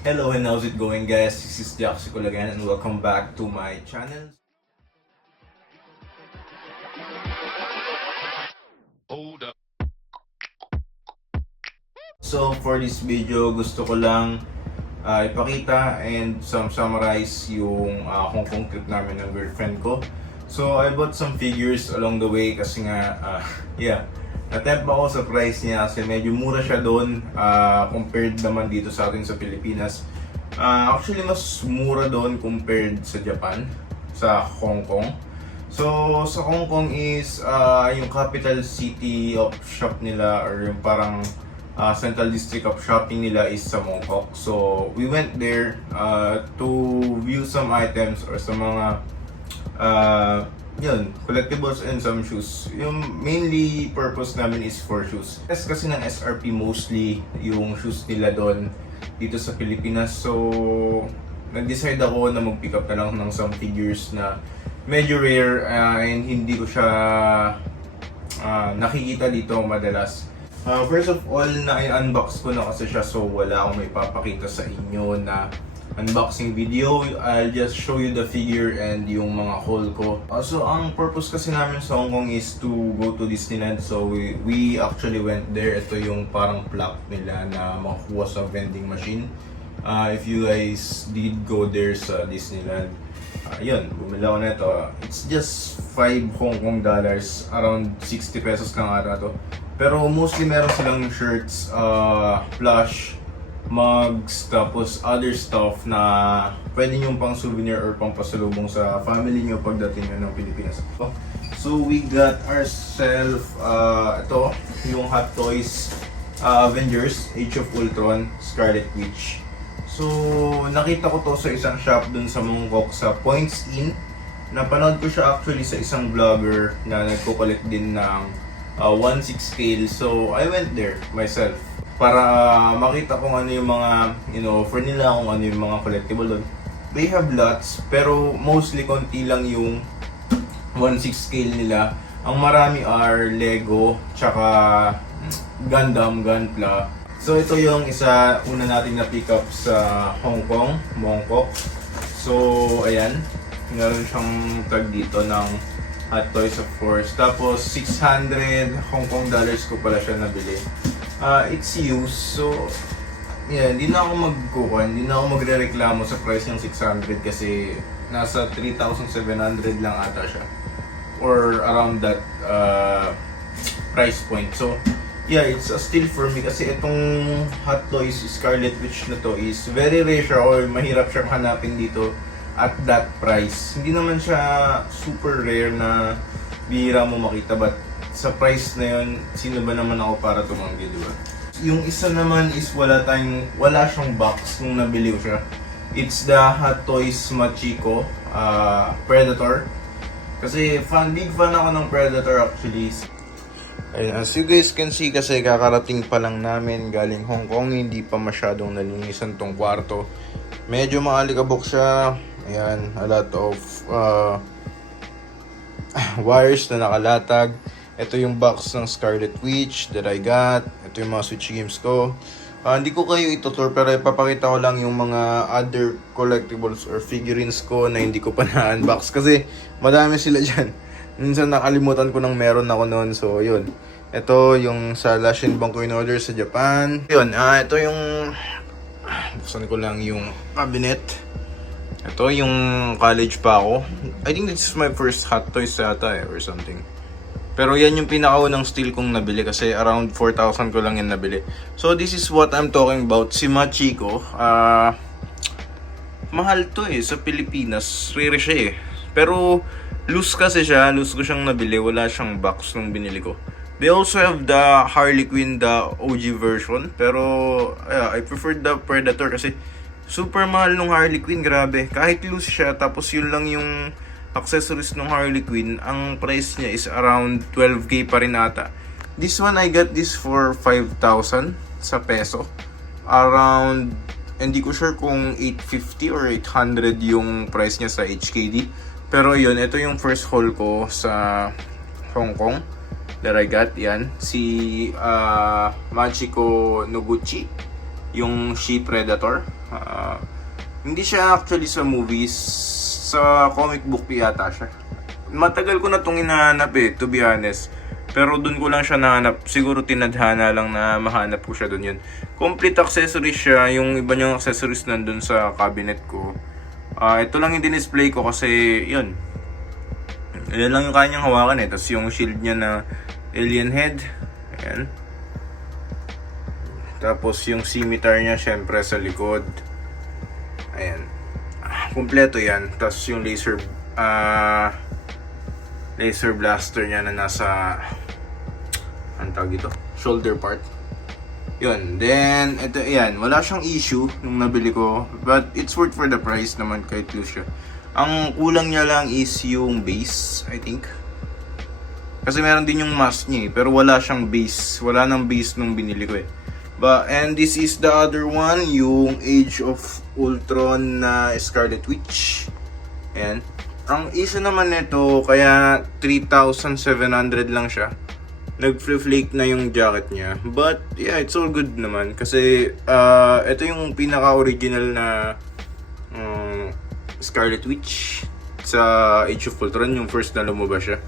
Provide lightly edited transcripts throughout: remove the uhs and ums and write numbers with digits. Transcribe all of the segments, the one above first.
Hello and how's it going, guys? This is Jaxicol again and welcome back to my channel. Hold up. So for this video, gusto ko lang ipakita and summarize yung Hong Kong trip namin ng girlfriend ko. So I bought some figures along the way kasi nga, natempt ako sa price niya kasi medyo mura siya doon compared naman dito sa atin sa Pilipinas. Actually, mas mura doon compared sa Japan, sa Hong Kong. So, sa Hong Kong is yung capital city of shop nila or yung parang central district of shopping nila is sa Mongkok. So, we went there to view some items or sa mga collectibles and some shoes. Yung mainly purpose namin is for shoes. Kasi ng SRP mostly yung shoes nila doon dito sa Pilipinas. So, nag-decide ako na mag-pick up na lang ng some figures na medyo rare and hindi ko siya nakikita dito madalas. First of all, na-unbox ko na kasi siya, so wala akong may papakita sa inyo na unboxing video. I'll just show you the figure and yung mga haul ko. So, ang purpose kasi namin sa Hong Kong is to go to Disneyland. So, we actually went there. Ito yung parang plaque nila na makuha sa vending machine. If you guys did go there sa Disneyland, yun, bumili ako nito. It's just 5 Hong Kong dollars, around 60 pesos lang ata to. Pero mostly meron silang shirts, plush, mugs, tapos other stuff na pwede nyo pang souvenir or pang pasalubong sa family nyo pagdating nyo ng Pilipinas. So we got ourselves, ito, yung Hot Toys Avengers, Age of Ultron, Scarlet Witch. So nakita ko to sa isang shop dun sa Mongkok sa Points Inn. Napanood ko siya actually sa isang vlogger na nagko-collect din ng 1/6 scale. So I went there myself para makita kung ano yung mga, offer nila, kung ano yung mga collectible doon. They have lots, pero mostly konti lang yung 1/6 scale nila. Ang marami are Lego, tsaka Gundam, Gunpla. So ito yung una nating na-pick up sa Hong Kong, Mongkok. So ayan, meron siyang tag dito ng Hot Toys of course. Tapos 600 Hong Kong dollars ko pala siya nabili. It's used, so hindi na ako magre-reklamo sa price ng 600 kasi nasa 3,700 lang ata siya or around that price point. So it's a steal for me kasi itong Hot Toys Scarlet Witch na to is very rare siya or mahirap siyang hanapin dito at that price. Hindi naman siya super rare na bihira mo makita, but sa price na yun, sino ba naman ako para tumanggi, di ba? Yung isa naman is wala siyang box nung nabili ko siya. It's the Hot Toys Machiko Predator. Kasi big fan ako ng Predator actually. Ayun, as you guys can see kasi kakarating pa lang namin galing Hong Kong, hindi pa masyadong nalinisan tong kwarto. Medyo maalikabok siya. Ayan, a lot of wires na nakalatag. Ito yung box ng Scarlet Witch that I got. Ito yung mga Switch games ko. Hindi ko kayo itutur pero ipapakita ko lang yung mga other collectibles or figurines ko na hindi ko pa na-unbox kasi madami sila dyan. Minsan nakalimutan ko nang meron ako noon. So yun. Ito yung sa Lashin Banko in order sa Japan. Yun, ito yung buksan ko lang yung cabinet. Ito yung college pa ako. I think this is my first Hot Toys ata or something. Pero yan yung pinakaunang steel kong nabili kasi around 4,000 ko lang yan nabili. So this is what I'm talking about. Si Machiko, mahal to sa Pilipinas. Rare siya Pero loose kasi siya, loose ko siyang nabili. Wala siyang box nung binili ko. They also have the Harley Quinn, the OG version. Pero I prefer the Predator kasi super mahal nung Harley Quinn, grabe. Kahit loose siya, tapos yun lang yung accessories ng Harley Quinn, ang price niya is around 12k pa rin ata. This one, I got this for 5,000 sa peso. Around, hindi ko sure kung 850 or 800 yung price niya sa HKD. Pero yun, ito yung first haul ko sa Hong Kong that I got. Yan, si Machiko Noguchi. yung She Predator. Hindi siya actually sa movies, sa comic book yata siya. Matagal ko na itong hinahanap to be honest. Pero dun ko lang siya nahanap. Siguro tinadhana lang na mahanap ko siya dun yun. Complete accessories siya. Yung iba niyang accessories nandun sa cabinet ko. Ito lang yung dinisplay ko kasi yun. Yan lang yung kanyang hawakan Tapos yung shield niya na alien head. Ayan. Tapos yung scimitar niya syempre sa likod. Ayan. Kompleto yan. Tapos yung laser blaster niya na nasa ang tawag dito, shoulder part. Yun. Then, ito, yan. Wala siyang issue nung nabili ko. But, it's worth for the price naman kahit loose siya. Ang kulang niya lang is yung base, I think. Kasi meron din yung mask niya pero wala siyang base. Wala nang base nung binili ko and this is the other one, yung Age of Ultron na Scarlet Witch. Ayan. Ang issue naman nito, kaya 3,700 lang siya. Nag-flake na yung jacket niya. But, yeah, it's all good naman. Kasi, ito yung pinaka-original na Scarlet Witch sa Age of Ultron, yung first na lumabas siya.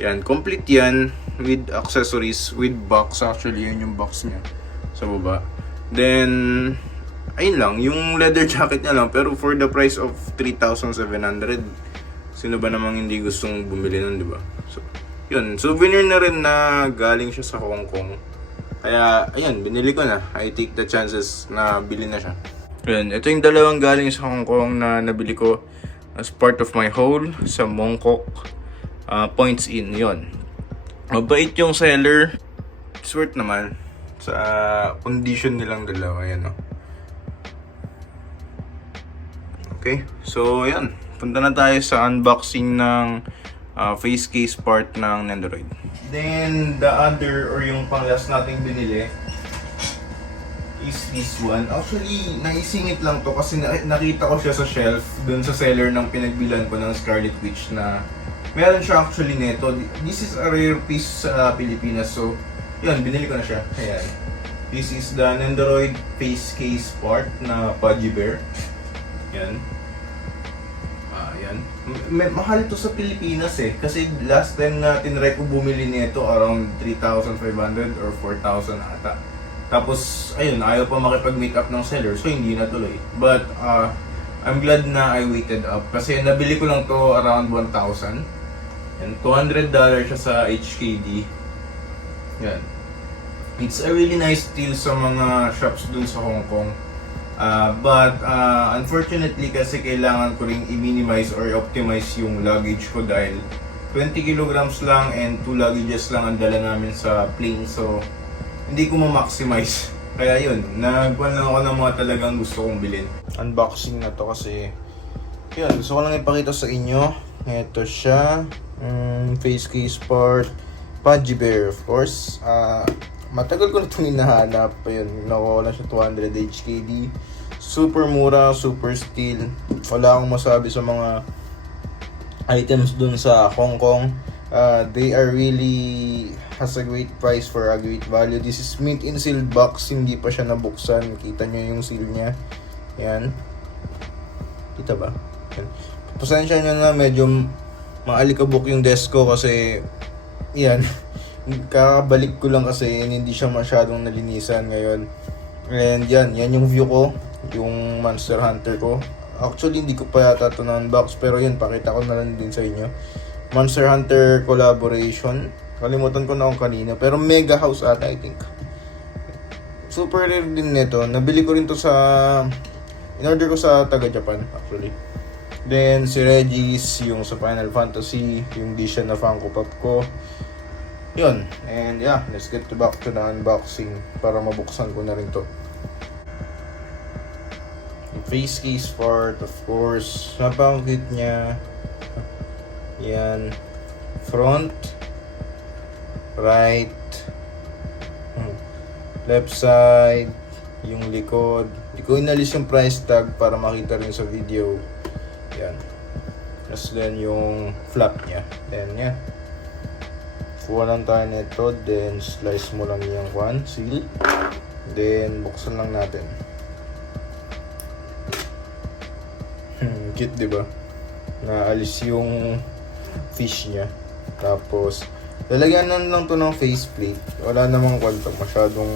Yan, complete yan with accessories, with box. Actually, yan yung box niya sa baba. Then, ayun lang, yung leather jacket niya lang. Pero for the price of 3,700, sino ba namang hindi gustong bumili nun, di ba? So, yun, souvenir na rin na galing siya sa Hong Kong. Kaya, ayun, binili ko na. I take the chances na bili na siya. Yun, ito yung dalawang galing sa Hong Kong na nabili ko as part of my haul sa Mongkok Points Inn. Yun. Mabait yung seller. It's worth naman sa condition nilang dalawa. Ayan, Okay, so yan. Punta na tayo sa unboxing ng face case part ng Nendoroid. Then, the other or yung pang last nating binili is this one. Actually, naisingit lang to kasi nakita ko siya sa shelf dun sa seller ng pinagbilan ko ng Scarlet Witch na meron siya actually neto. This is a rare piece sa Pilipinas. So, yun, binili ko na siya. Ayan. This is the Nendoroid face case part na Pudgy Bear. Yan. Yan. Mahal to sa Pilipinas kasi last time na tinry ko bumili nito around 3,500 or 4,000 ata. Tapos ayun, ayaw pa makipag-meet up ng seller so hindi natuloy. But I'm glad na I waited up kasi nabili ko lang to around 1,000. And $200 siya sa HKD. Yan. It's a really nice deal sa mga shops dun sa Hong Kong. But unfortunately kasi kailangan ko ring i-minimize or optimize yung luggage ko dahil 20 kilograms lang and 2 luggages lang ang dala namin sa plane so hindi ko ma-maximize. Kaya yun, nagkuhan lang ako ng mga talagang gusto kong bilhin. Unboxing na to kasi yun, gusto ko lang ipakita sa inyo. Ito siya, face case part, Pudgy Bear of course. Matagal ko na itong hinahanap. Ayun, nakuha lang siya 200 HKD. Super mura, super steel. Wala akong masabi sa mga items dun sa Hong Kong. They are really has a great price for a great value. This is mint in sealed box. Hindi pa siya nabuksan. Kita nyo yung seal niya. Yan. Kita ba? Yan. Pasensya nyo na medyo maalikabok yung desk ko kasi yan. Kakabalik ko lang kasi hindi siya masyadong nalinisan ngayon. And yan yung view ko, yung Monster Hunter ko. Actually hindi ko pa yata ito na-unbox pero yun, pakita ko na lang din sa inyo. Monster Hunter collaboration. Kalimutan ko na kung kanina pero Mega House ata I think. Super rare din nito. Nabili ko rin to sa in-order ko sa taga Japan actually. Then si Regis yung sa Final Fantasy, yung edition na Funko Pop ko. Yun, and yeah, let's get back to the unboxing para mabuksan ko na rin to. Yung face case part, of course, napakagit niya. Yan, front, right, left side, yung likod. Hindi ko inalis yung price tag para makita rin sa video. Yan. Tapos then yung flap niya. Then yeah. Kuha lang tayo nito, then slice mo lang yung seal. Then, buksan lang natin. Cute, diba? Naalis yung fish niya. Tapos, lalagyan lang to ng faceplate. Wala namang kwento. Masyadong,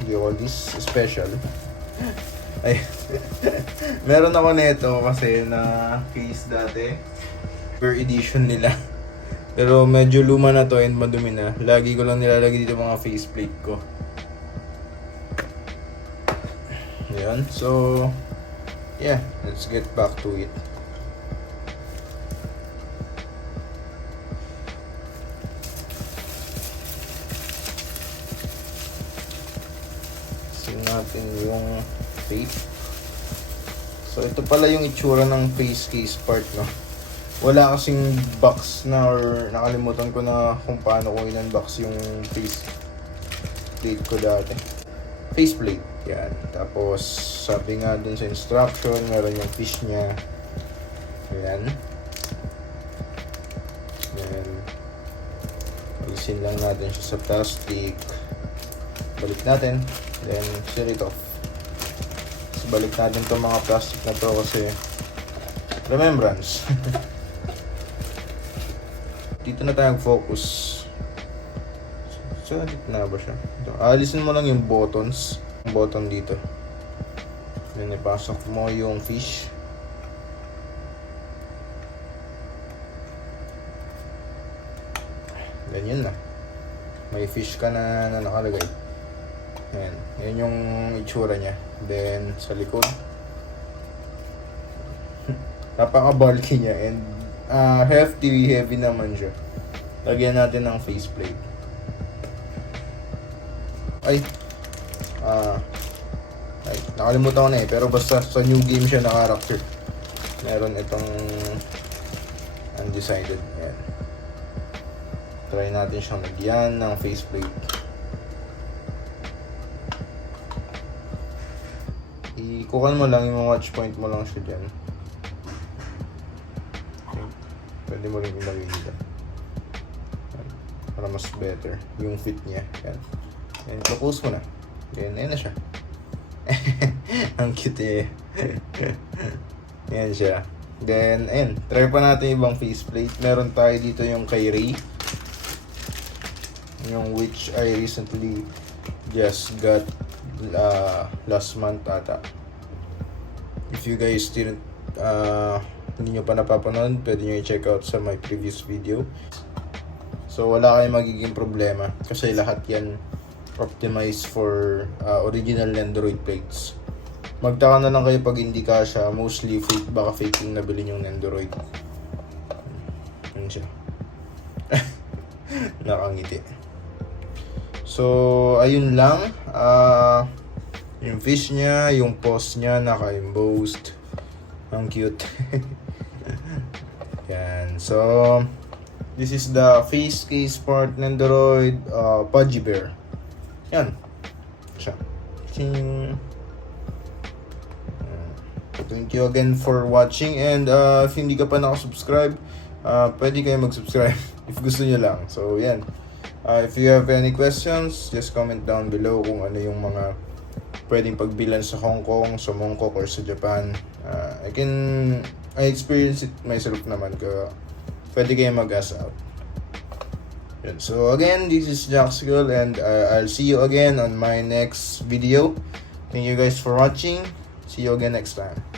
hindi ko this special. Ay, meron ako nito kasi na case dati. Per edition nila. Pero medyo luma na to and madumi na. Lagi ko lang nilalagay dito mga faceplate ko. Ayan. So, yeah. Let's get back to it. Tingnan natin yung face. So, ito pala yung itsura ng face case part, no? Wala kasing box na or nakalimutan ko na kung paano ko in-unbox yung face plate ko dati. Face plate, yan. Tapos, sabi nga dun sa instruction, meron yung fish niya. Ayan. Then, alisin lang natin siya sa plastic. Balik natin. Then, seal it off. So, balik natin itong mga plastic na to kasi remembrance. Dito na tayo focus. So, dito na ba siya? Alisin mo lang yung buttons. Yung button dito. Then, ipasok mo yung fish. Ganyan na. May fish ka na nakalagay. Ayan. Yan yung itsura niya. Then, sa likod. Napaka-bulky niya and heavy naman siya. Lagyan natin ng faceplate. Ay, nakalimutan ko na eh. Pero basta sa new game siya na character. Meron itong undecided. Ayan. Try natin siyang lagyan ng faceplate. Ikukan mo lang, yung watch point mo lang siya dyan. Okay. Pwede mo rin ilagay dito. Para mas better yung fit niya. Yan. And close mo na. Yan, ayan na siya. Ang cute eh. Yan siya. Then, ayan. Try pa natin ibang faceplate. Meron tayo dito yung kay Ray. Yung which I recently just got last month ata. If you guys didn't hindi nyo pa napapanood, pwede nyo i-check out sa my previous video. So wala kayong magiging problema kasi lahat yan optimized for original Nendoroid plates. Magtaka na lang kayo pag hindi kasha, mostly fake, baka faking nabili yung Nendoroid. Yun siya. Nakangiti. So ayun lang. Yung fish niya, yung paws niya, naka-embossed. Ang cute. Yan. So, this is the face case part Nendoroid Pudgy Bear. Yan. Siya. Thank you again for watching. And if hindi ka pa nakasubscribe, pwede kayo mag-subscribe if gusto nyo lang. So, yan. If you have any questions, just comment down below kung ano yung mga pwedeng pagbilan sa Hong Kong, sa Mongkok, or sa Japan. I experience it myself naman. Pwede kayo mag-ask out. Yun. So again, this is Jaxgirl and I'll see you again on my next video. Thank you guys for watching. See you again next time.